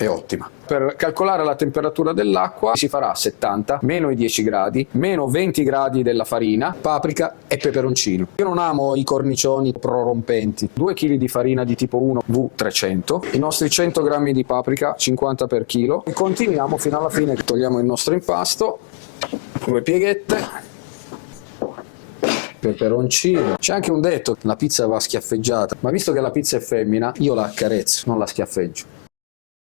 è ottima. Per calcolare la temperatura dell'acqua si farà 70, meno i 10 gradi, meno 20 gradi della farina, paprika e peperoncino. Io non amo i cornicioni prorompenti. 2 kg di farina di tipo 1 V300, i nostri 100 g di paprika, 50 per chilo. E continuiamo fino alla fine. Togliamo il nostro impasto, 2 pieghette, peperoncino. C'è anche un detto, la pizza va schiaffeggiata, ma visto che la pizza è femmina, io la accarezzo, non la schiaffeggio.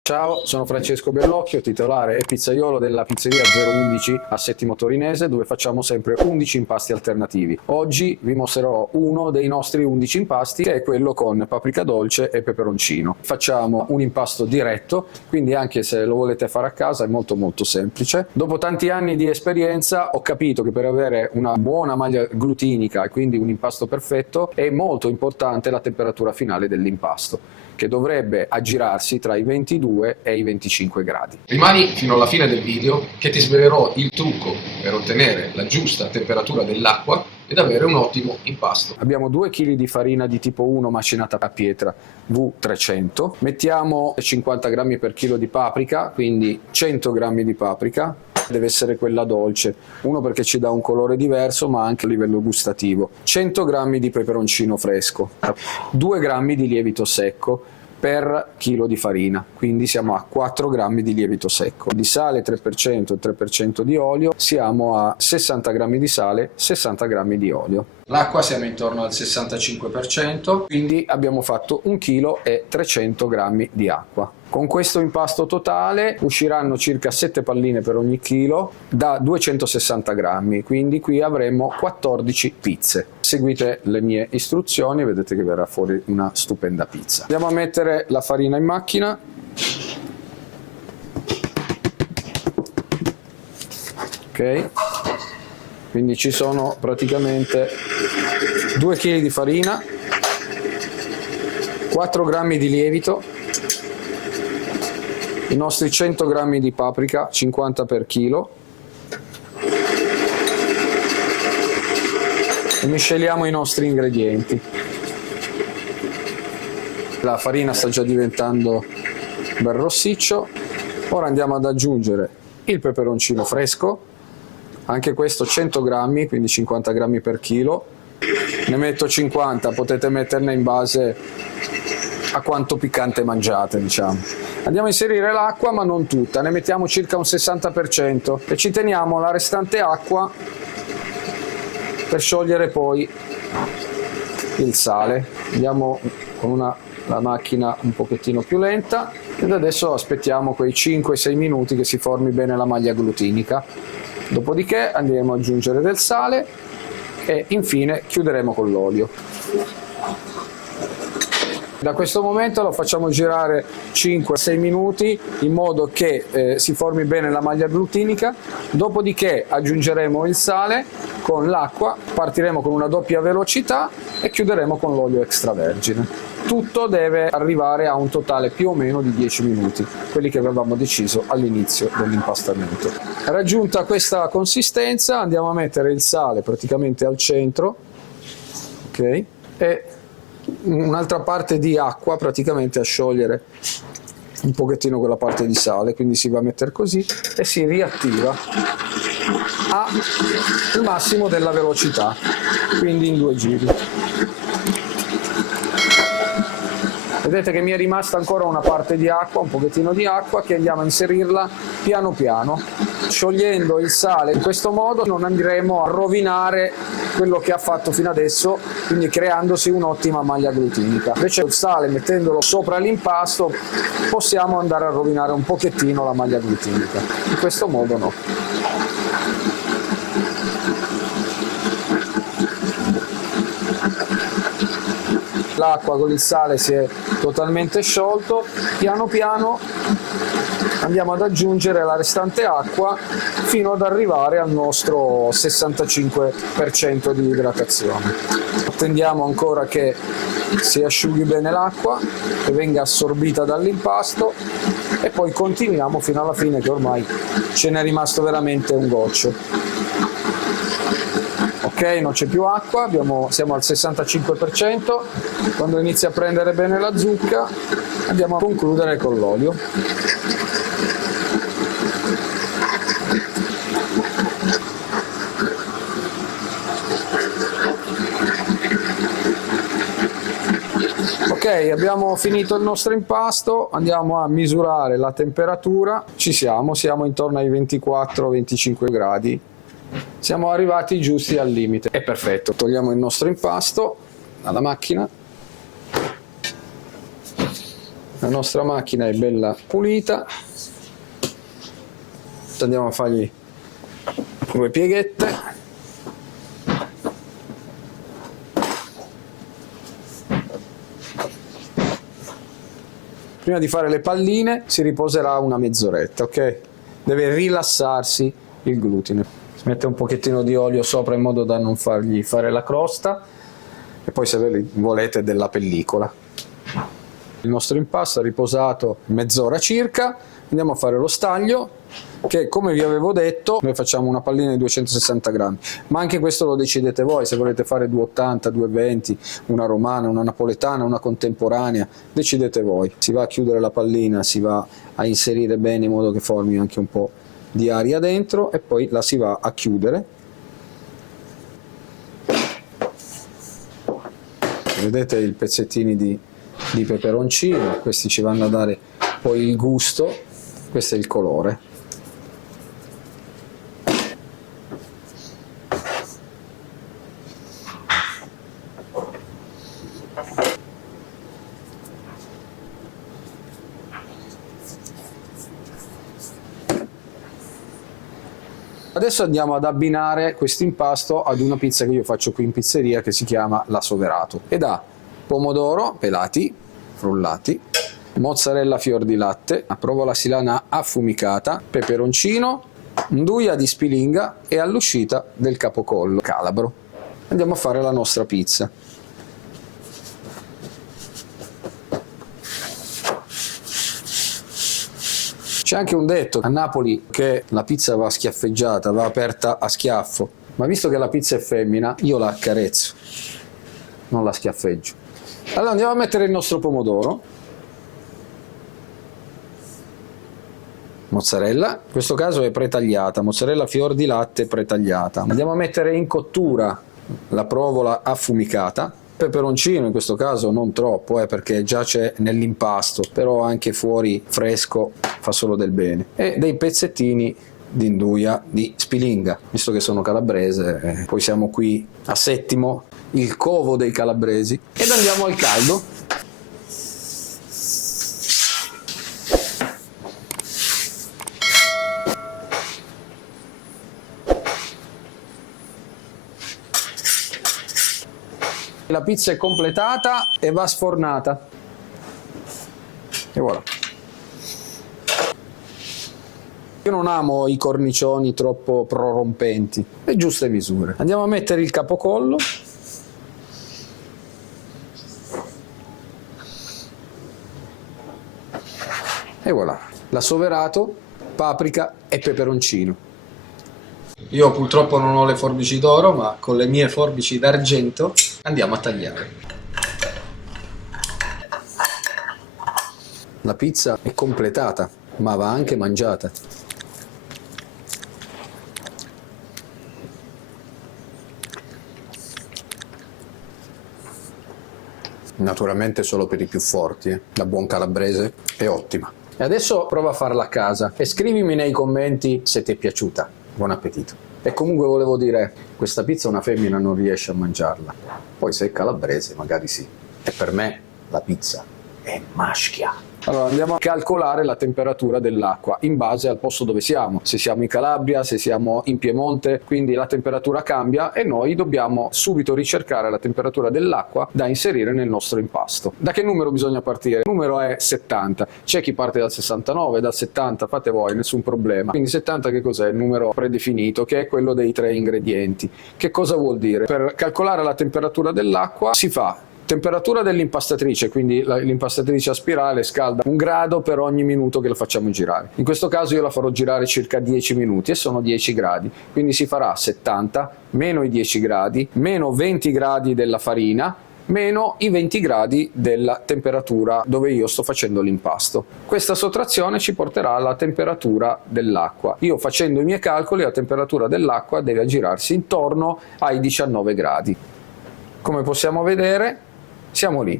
Ciao, sono Francesco Bellocchio, titolare e pizzaiolo della pizzeria 011 a Settimo Torinese, dove facciamo sempre 11 impasti alternativi. Oggi vi mostrerò uno dei nostri 11 impasti, che è quello con paprika dolce e peperoncino. Facciamo un impasto diretto, quindi anche se lo volete fare a casa è molto semplice. Dopo tanti anni di esperienza ho capito che per avere una buona maglia glutinica e quindi un impasto perfetto è molto importante la temperatura finale dell'impasto, che dovrebbe aggirarsi tra i 22 e i 25 gradi. Rimani fino alla fine del video che ti svelerò il trucco per ottenere la giusta temperatura dell'acqua ed avere un ottimo impasto. Abbiamo 2 kg di farina di tipo 1 macinata a pietra V300, mettiamo 50 g per chilo di paprika, quindi 100 g di paprika, deve essere quella dolce, uno perché ci dà un colore diverso ma anche a livello gustativo, 100 g di peperoncino fresco, 2 g di lievito secco per chilo di farina, quindi siamo a 4 g di lievito secco, di sale 3% e 3% di olio, siamo a 60 g di sale, 60 g di olio. L'acqua siamo intorno al 65%, quindi abbiamo fatto 1 kg e 300 g di acqua. Con questo impasto totale usciranno circa 7 palline per ogni chilo da 260 grammi, quindi qui avremo 14 pizze. Seguite le mie istruzioni e vedete che verrà fuori una stupenda pizza. Andiamo a mettere la farina in macchina. Ok, quindi ci sono praticamente 2 kg di farina, 4 grammi di lievito, i nostri 100 g di paprika, 50 per chilo, e misceliamo i nostri ingredienti. La farina sta già diventando bel rossiccio. Ora andiamo ad aggiungere il peperoncino fresco, anche questo 100 g, quindi 50 g per chilo. Ne metto 50, potete metterne in base a quanto piccante mangiate, diciamo. Andiamo a inserire l'acqua, ma non tutta, ne mettiamo circa un 60% e ci teniamo la restante acqua per sciogliere poi il sale. Andiamo con la macchina un pochettino più lenta ed adesso aspettiamo quei 5-6 minuti che si formi bene la maglia glutinica. Dopodiché andremo ad aggiungere del sale e infine chiuderemo con l'olio. Da questo momento lo facciamo girare 5-6 minuti in modo che si formi bene la maglia glutinica, dopodiché aggiungeremo il sale con l'acqua, partiremo con una doppia velocità e chiuderemo con l'olio extravergine. Tutto deve arrivare a un totale più o meno di 10 minuti, quelli che avevamo deciso all'inizio dell'impastamento. Raggiunta questa consistenza andiamo a mettere il sale praticamente al centro, ok? E un'altra parte di acqua praticamente a sciogliere un pochettino quella parte di sale, quindi si va a mettere così e si riattiva al massimo della velocità, quindi in 2 giri. Vedete che mi è rimasta ancora una parte di acqua, un pochettino di acqua, che andiamo a inserirla piano piano, sciogliendo il sale. In questo modo non andremo a rovinare quello che ha fatto fino adesso, quindi creandosi un'ottima maglia glutinica. Invece il sale, mettendolo sopra l'impasto, possiamo andare a rovinare un pochettino la maglia glutinica. In questo modo no. L'acqua con il sale si è totalmente sciolto, piano piano andiamo ad aggiungere la restante acqua fino ad arrivare al nostro 65% di idratazione. Attendiamo ancora che si asciughi bene l'acqua, che venga assorbita dall'impasto e poi continuiamo fino alla fine, che ormai ce n'è rimasto veramente un goccio. Ok, Ok, non c'è più acqua, siamo al 65%, quando inizia a prendere bene la zucca andiamo a concludere con l'olio. Ok, abbiamo finito il nostro impasto, andiamo a misurare la temperatura, siamo intorno ai 24-25 gradi. Siamo arrivati giusti al limite. È perfetto. Togliamo il nostro impasto dalla macchina. La nostra macchina è bella pulita. Andiamo a fargli 2 pieghette. Prima di fare le palline si riposerà una mezz'oretta, ok? Deve rilassarsi il glutine. Si mette un pochettino di olio sopra in modo da non fargli fare la crosta e poi, se volete, della pellicola. Il nostro impasto ha riposato mezz'ora circa. Andiamo a fare lo staglio, che, come vi avevo detto, noi facciamo una pallina di 260 grammi, ma anche questo lo decidete voi, se volete fare 280, 220, una romana, una napoletana, una contemporanea, decidete voi. Si va a chiudere la pallina, si va a inserire bene in modo che formi anche un po' di aria dentro e poi la si va a chiudere. Vedete i pezzettini di peperoncino, questi ci vanno a dare poi il gusto, questo è il colore. Adesso andiamo ad abbinare questo impasto ad una pizza che io faccio qui in pizzeria, che si chiama la Soverato, ed ha pomodoro pelati, frullati, mozzarella fior di latte, provola silana affumicata, peperoncino, nduja di spilinga e all'uscita del capocollo calabro. Andiamo a fare la nostra pizza. C'è anche un detto a Napoli che la pizza va schiaffeggiata, va aperta a schiaffo, ma visto che la pizza è femmina, io la accarezzo, non la schiaffeggio. Allora andiamo a mettere il nostro pomodoro, mozzarella, in questo caso è pretagliata, mozzarella fior di latte pretagliata. Andiamo a mettere in cottura la provola affumicata, peperoncino in questo caso non troppo, perché già c'è nell'impasto, però anche fuori fresco fa solo del bene, e dei pezzettini di nduja di spilinga, visto che sono calabrese, poi siamo qui a Settimo, il covo dei calabresi, ed andiamo al caldo. La pizza è completata e va sfornata. E voilà. Io non amo i cornicioni troppo prorompenti, le giuste misure. Andiamo a mettere il capocollo. E voilà. La Soverato, paprika e peperoncino. Io purtroppo non ho le forbici d'oro, ma con le mie forbici d'argento andiamo a tagliare. La pizza è completata, ma va anche mangiata. Naturalmente solo per i più forti, La buon calabrese è ottima. E adesso prova a farla a casa e scrivimi nei commenti se ti è piaciuta. Buon appetito. E comunque volevo dire, questa pizza una femmina non riesce a mangiarla. Poi se è calabrese magari sì. E per me la pizza è maschia. Allora andiamo a calcolare la temperatura dell'acqua in base al posto dove siamo. Se siamo in Calabria, se siamo in Piemonte, quindi la temperatura cambia e noi dobbiamo subito ricercare la temperatura dell'acqua da inserire nel nostro impasto. Da che numero bisogna partire? Il numero è 70. C'è chi parte dal 69, dal 70, fate voi, nessun problema. Quindi 70 che cos'è? Il numero predefinito, che è quello dei 3 ingredienti. Che cosa vuol dire? Per calcolare la temperatura dell'acqua si fa Temperatura dell'impastatrice, quindi l'impastatrice a spirale scalda 1 grado per ogni minuto che la facciamo girare. In questo caso io la farò girare circa 10 minuti e sono 10 gradi, quindi si farà 70 meno i 10 gradi, meno 20 gradi della farina, meno i 20 gradi della temperatura dove io sto facendo l'impasto. Questa sottrazione ci porterà alla temperatura dell'acqua. Io, facendo i miei calcoli, la temperatura dell'acqua deve aggirarsi intorno ai 19 gradi. Come possiamo vedere, siamo lì.